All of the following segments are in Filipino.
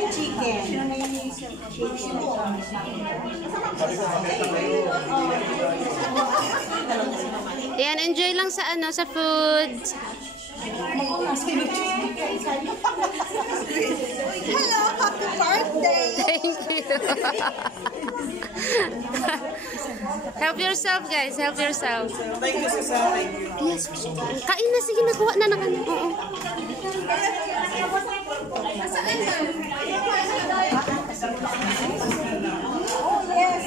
Ay, chicken. Ayan, enjoy lang sa ano, sa food. Hello, happy birthday! Thank you. Help yourself, guys. Help yourself. Thank you, Susan. Yes. Kain na. Sige, nakuha na ng ano. Oo. Oh, yes.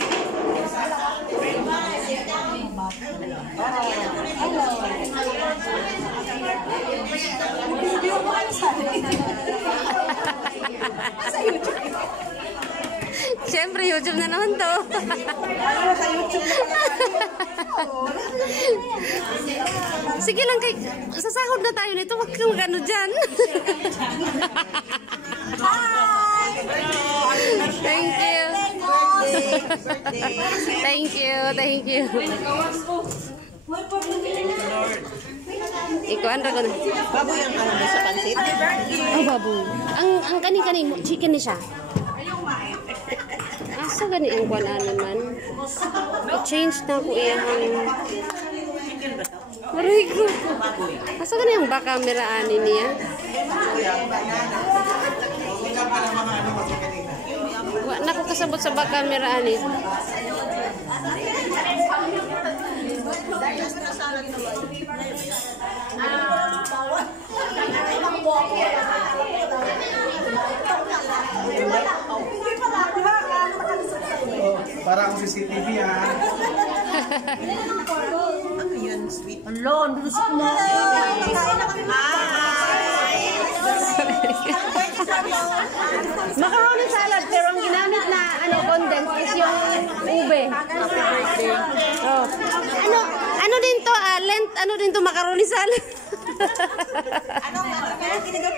Siyempre, YouTube na naman to. Sa YouTube Sige lang, kay sasahod na tayo nito. Huwag kang ano dyan. Hi! Thank you. Thank you. Thank you. Ikuan ra ko na. Baboy ang ano sa pansit. Oh, baboy. Ang kani-kani mo, chicken ni siya. Asa gani ang kuan naman? I-change na ko iyang Aray ko. Asa gani ang baka miraanin niya? Wa na ko kasabot sa baka miraanin. Para akong CCTV ha. Yun, sweet. Alon, lusok mo. Macaroni salad, pero ang ginamit na condensed is yung ube. Happy birthday. Oh. Ano din to, lent, ano din to, macaroni salad.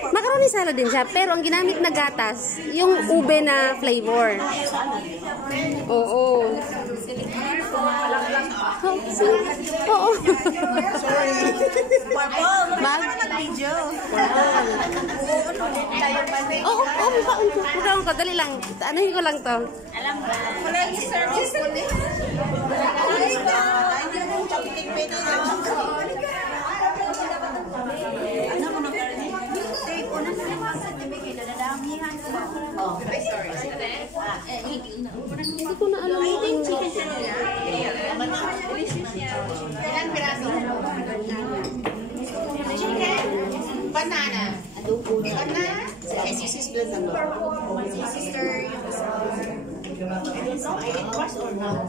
Macaroni salad din siya, pero ang ginamit na gatas, yung ube na flavor. Oo. Oo. Oo, oo, dali lang. Anuhin ko lang to. Alam ba? Wala yung service. Hindi ko na alam yung chicken. Ilan piraso? Chicken, banana, adobo, banana, sisis blood na sister, yung isa. I didn't wash or no?